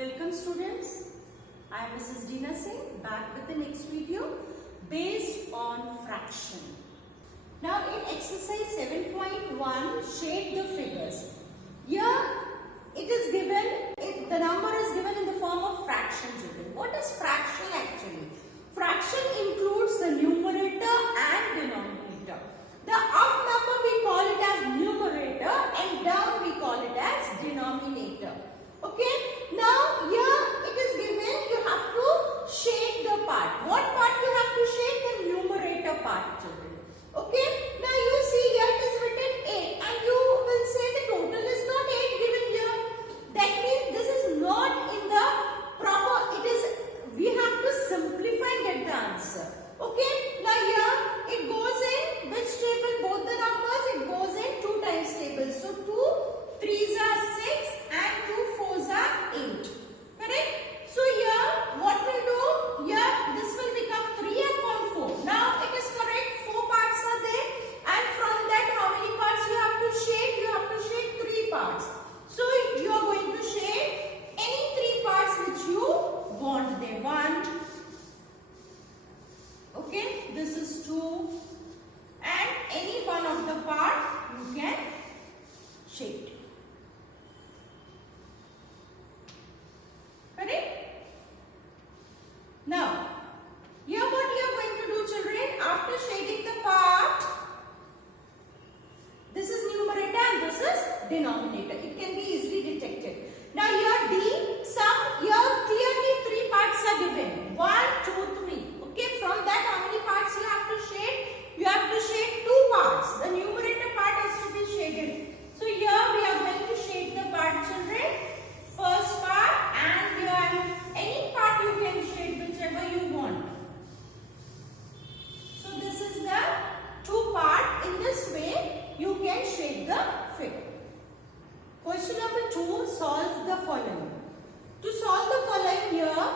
Welcome students, I am Mrs. Dina Singh back with the next video based on fraction. Now in exercise 7.1, shade the figures. Here it is given, the number is given in the form of fraction children. What is fraction actually? Fraction includes the numerator and denominator. The up number we call it as numerator and down we call it as denominator. Okay, now here it is given you have to shade the part. What part you have to shade? The numerator part children. Okay, now you see here it is written 8 and you will say the total is not 8 given here. That means this is not in the proper, we have to simplify and get the answer. Okay, now here it goes in which table? Both the numbers, it goes in 2 times table. So 2 3s are 6 and 2 4s are 8. Correct? So here what we'll do? Here this will become 3 upon 4. Now it is correct. 4 parts are there and from that how many parts you have to shade? You have to shade 3 parts. So you are going to shade any 3 parts which you want. They want. Okay, this is 2 and any one of the part you can shade. Correct? Now, here what you are going to do children, after shading the part, this is numerator and this is denominator. It can be easily detected. Now here D, some, here clearly 3 parts are given. 1, 2, 3. Okay, from that how many parts you have to shade? You have to shade 2 parts. The numerator part has to be shaded. So here we are going to shade the part children. First part and here any part you can shade whichever you want. So this is the 2 part. In this way you can shade the figure. Question number 2, solve the following. To solve the following here,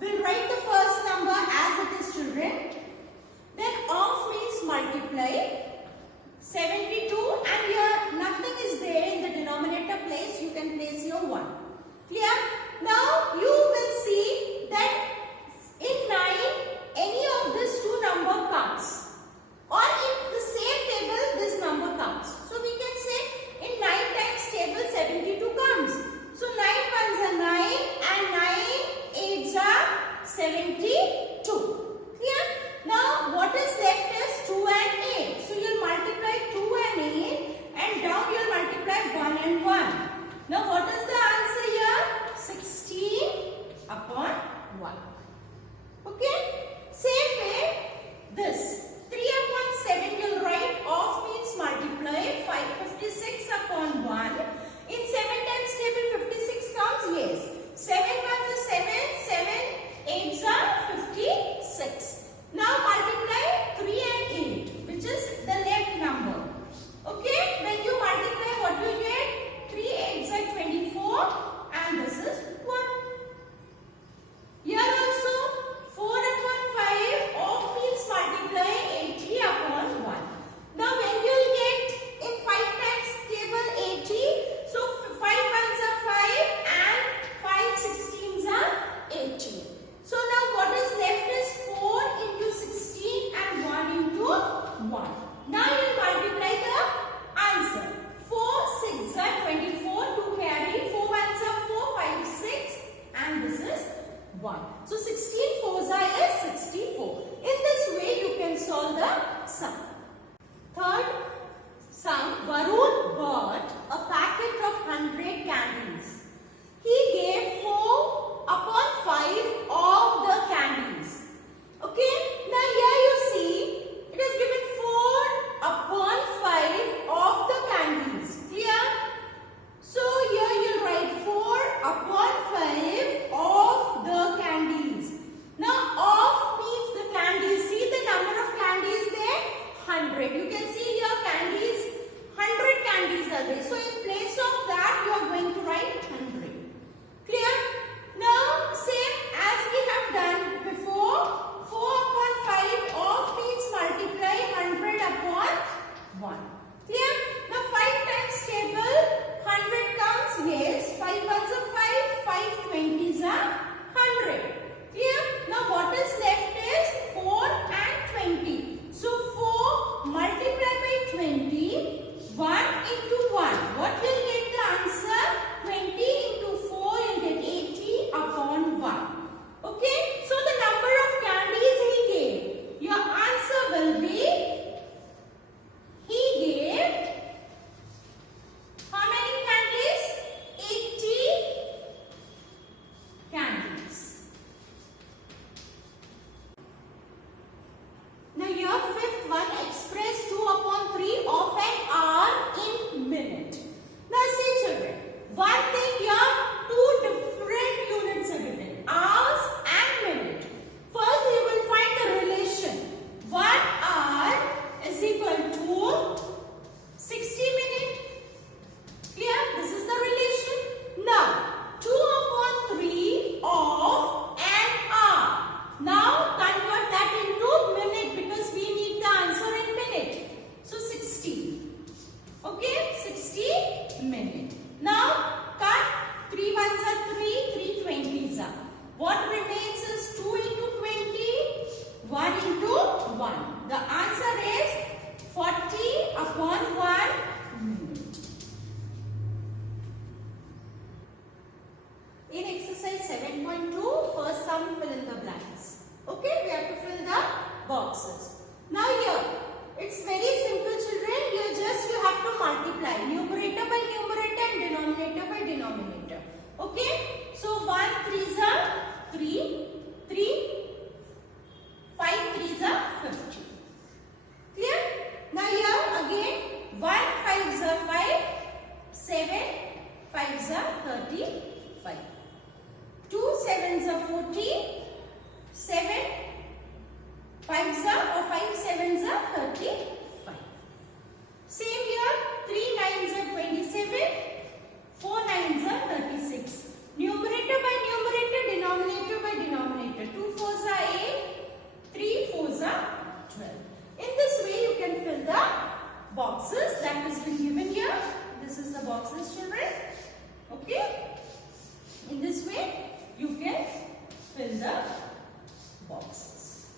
we'll write the first number as it is children. Then off means multiply. 72 and here nothing is there in the denominator place. You can place your 1. Clear? Now you will see that in 9 any of these 2 number comes. Or in the same table this number comes. So we can say in 9 times table 72 comes. So 9 ones are 9 and 9 8s are 72. Clear? Now what is left is 2 and 8. So you'll multiply 2 and 8 and down you'll multiply 1 and 1. Now what is the answer here? 16 upon 1. Okay? Same way this. 3 upon 7 you'll write off means multiply 556 upon 1. In 7 times table 56 comes? Yes. 7 ones are 7, 7 8s are 56. Now multiply 3 and 8 which is the left number. Okay? When you multiply what will you get? 3 8s are 24 and this is 1. Here also 4 upon 5 off means multiply 80 upon 1. Now when you will get in 5 times table 80, so 5 ones are 5 and 5 16s are 18. So now what is left is 4 into 16 and 1 into 1. Now you will multiply the answer. 4 6s are 24 to carry. 4 ones are 4, 5, 6 and this is 1. So 16 4s are 64. In this way you can solve the sum. Third sum, Varun bought a packet of 100 candies. He gave 4 upon 5 of the candies. Okay, now here you see it is given 4 upon 5 of the candies. Clear? So here you write 4 upon 5 of the candies. Now off means the candies. See the number of candies there? 100. You can see here candies, 100 candies are there. So in place of that you are going to write 100. the boxes.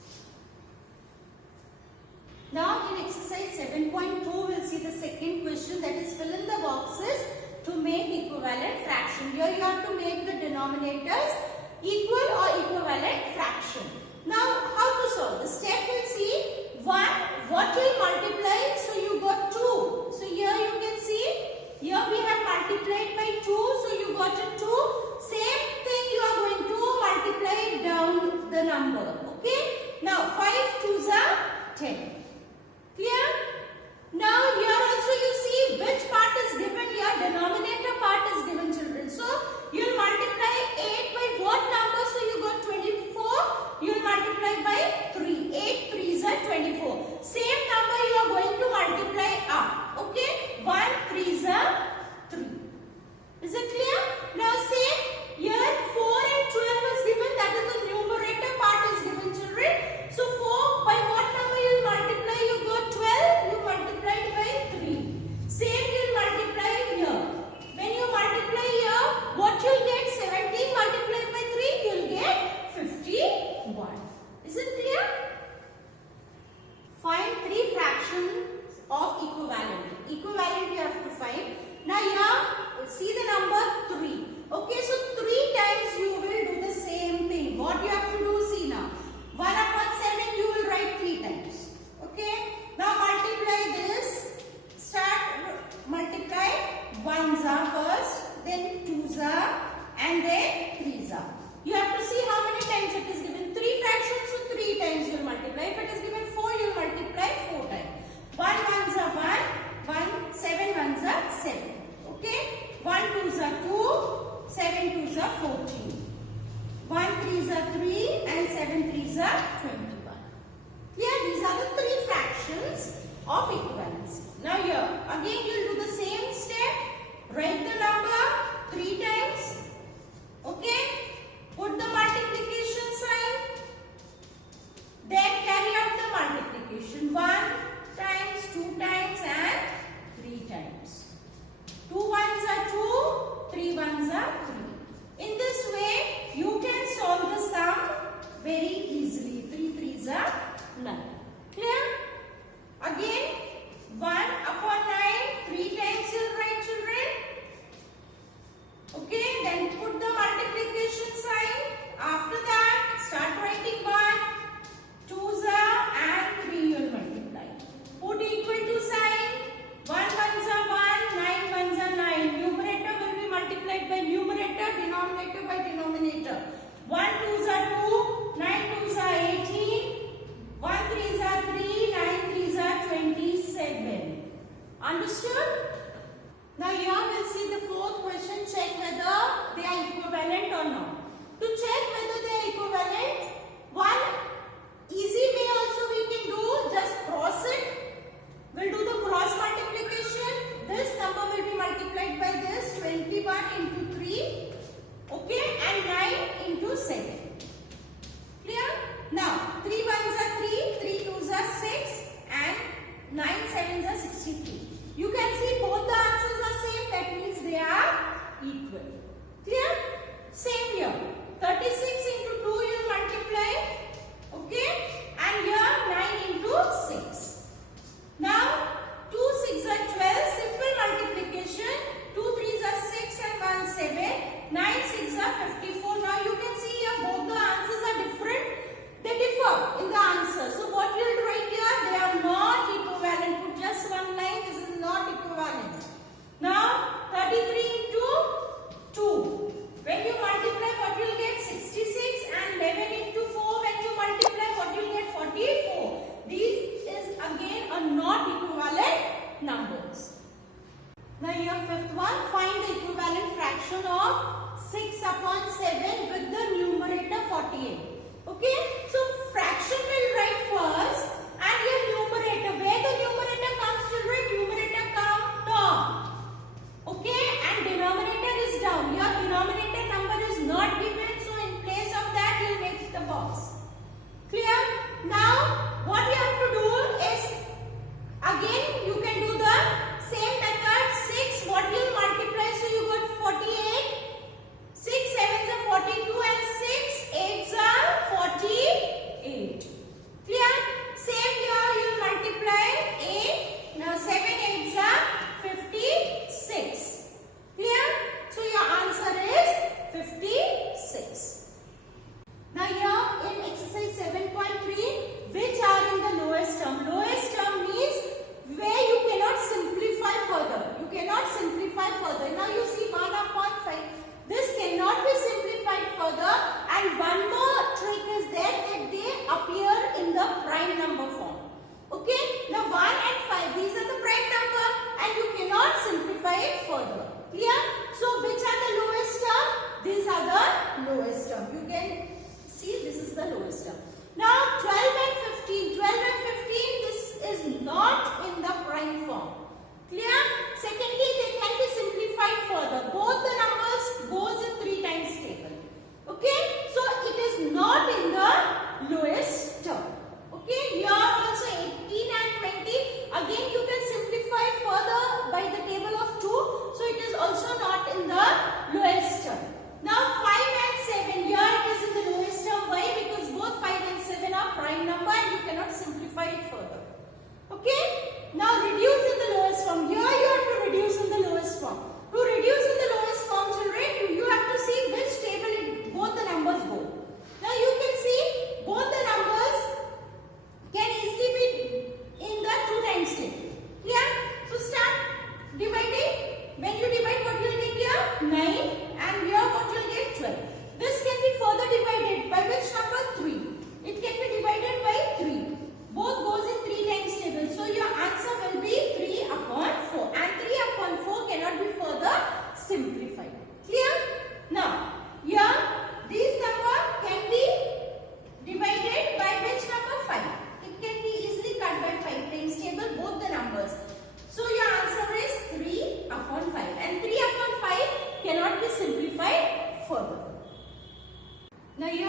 Now in exercise 7.2 we'll see the second question, that is fill in the boxes to make equivalent fraction. Here you have to make the denominators equal or equivalent fraction. Now how to solve? The step we'll see. 1, what will multiply? So you got 2. So here you can see, here we have multiplied by 2. So you got a 2. Same thing you are going to multiply down the number. Okay. Now 5 2s are 10. Clear? Now here also you see which part is given here. Denominator part is given, children. So you will multiply 8 by what number? So you got 24. You will multiply by 3. 8 3s are 24. Same number you are going to multiply up. Okay? 1 3s are 3. Is it clear? Now same here 4 and 12 is given. That is the numerator part is given, children. So 4 by what number you will multiply?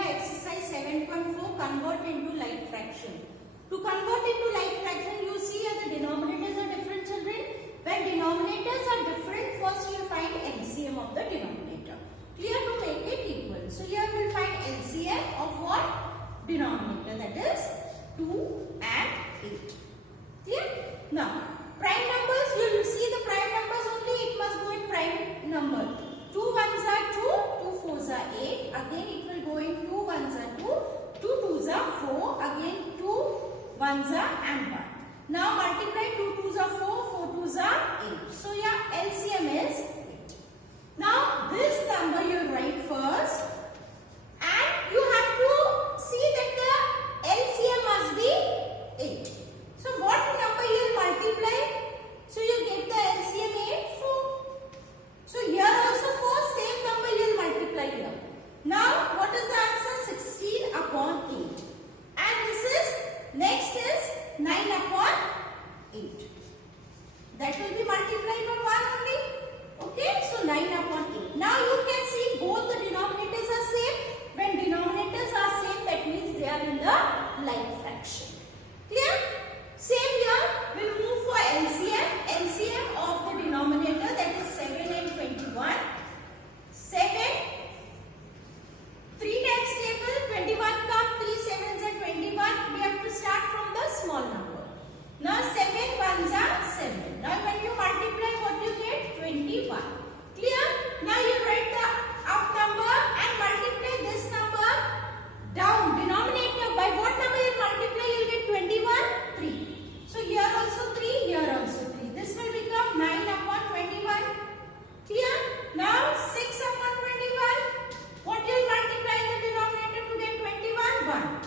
exercise 7.4, convert into like fraction. To convert into like fraction, you see here the denominators are different, children. When denominators are different, first you will find LCM of the denominator. Clear? To make it equal. So here we will find LCM of what? Denominator, that is 2 and 8. Clear? Now, prime numbers, you will see the prime numbers only, it must go in prime number. 2 ones are 2, 2 fours are 8, again it will go in 2 ones are 2, 2 twos are 4, again 2 ones are and 1. Now multiply 2 twos are 4, 4 twos are 8. So your LCM is 8. Now this number you will write first and you have to see that the LCM must be 8. So what number you will multiply? So you get the LCM 8, 4. So here also 4, same number you will multiply here. Now what is the answer? 16 upon 8. And this is, next is 9 upon 8. That will be multiplied by 1 only. Okay, so 9 upon 8. Now you can see both the denominators are same. When denominators are same, that means they are in the like fraction. Clear? Same here, we will move for LCM. LCM of the denominator, that is 7 and 21. 7, 3 times table, 21 come, 3 sevens are 21. We have to start from the small number. Now 7 ones are 7. Now when you multiply, what you get? 21. Clear? Now you write the up number and multiply this number down. Denominator, by what number you multiply? You will get 21, 3. So here also 3, here also 3. This will become 9 upon 21. Clear? Now 6 upon 21. What you will multiply in the denominator to get 21? 1.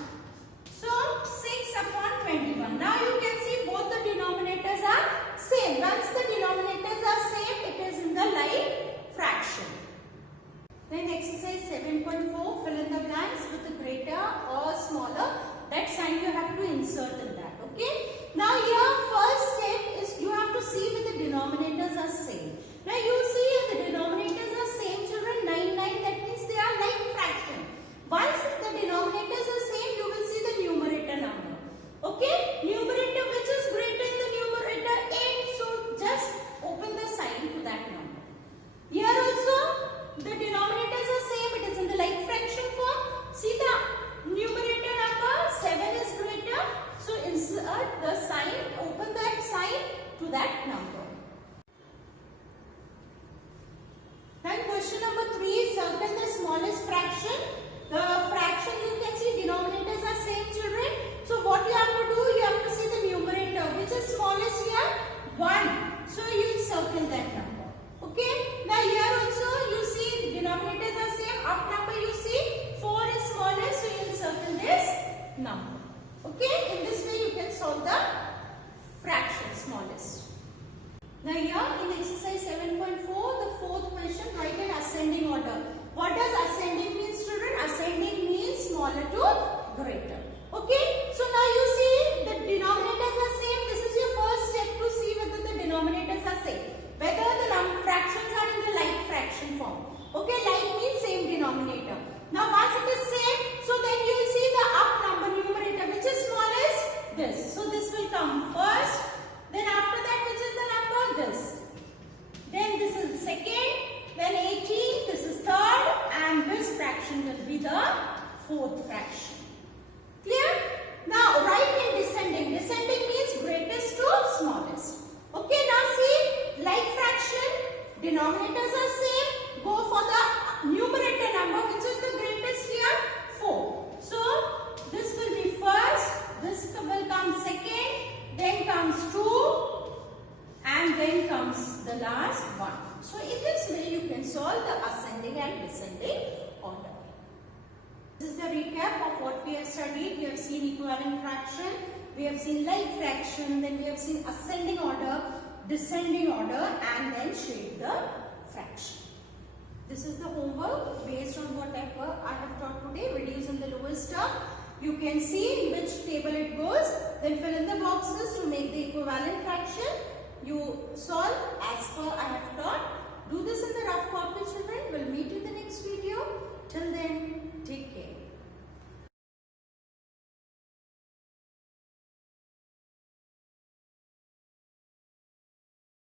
So 6 upon 21. Now you can see both the denominators are same. Once the denominators are same, it is in the like fraction. Then exercise 7.4, fill in the blanks with a greater or smaller. That sign you have to insert in that. Okay. Now your first step is you have to see when the denominators are same. Now you see the denominators are same, children, 9, 9, that means they are like fraction. Once the denominators are same, you will see the numerator number. Okay, numerator which is greater in the numerator 8, so just open the sign to that number. Here also the denominators are same, it is in the like fraction form. See the numerator number 7 is greater, so insert the sign, open that sign to that number. Then question number 3, circle the smallest fraction. The fraction you can see denominators are same, children. So what you have to do, you have to see the numerator which is smallest here, 1. So you will circle that number. Okay. Now here also you see denominators are same, up number you see 4 is smallest, so you will circle this number. Okay. In this way you can solve the fraction smallest. Now here in exercise 7.4, the fourth question, write an ascending order. What does ascending means, children? Ascending means smaller to greater. Okay. So now you see the denominators are same. This is your first step to see whether the denominators are same. Whether the fractions are in the like fraction form. Okay. Like means same denominator. Now once it is same, so then you will see the up number numerator which is smallest, this. So this will come first. Then after that, which is the number? This. Then this is second. Then 18. This is third. And this fraction will be the fourth fraction. Clear? Now write in descending. Descending means greatest to smallest. Okay. Now see, like fraction, denominators are same. Go for the numerator number which is the greatest here, 4. So this will be first. This will come second. Then comes 2 and then comes the last 1. So in this way you can solve the ascending and descending order. This is the recap of what we have studied. We have seen equivalent fraction, we have seen like fraction, then we have seen ascending order, descending order, and then shape the fraction. This is the homework based on whatever I have taught today. Reduce in the lowest term. You can see in which table it goes. Then fill in the boxes to make the equivalent fraction. You solve as per I have taught. Do this in the rough copy, children.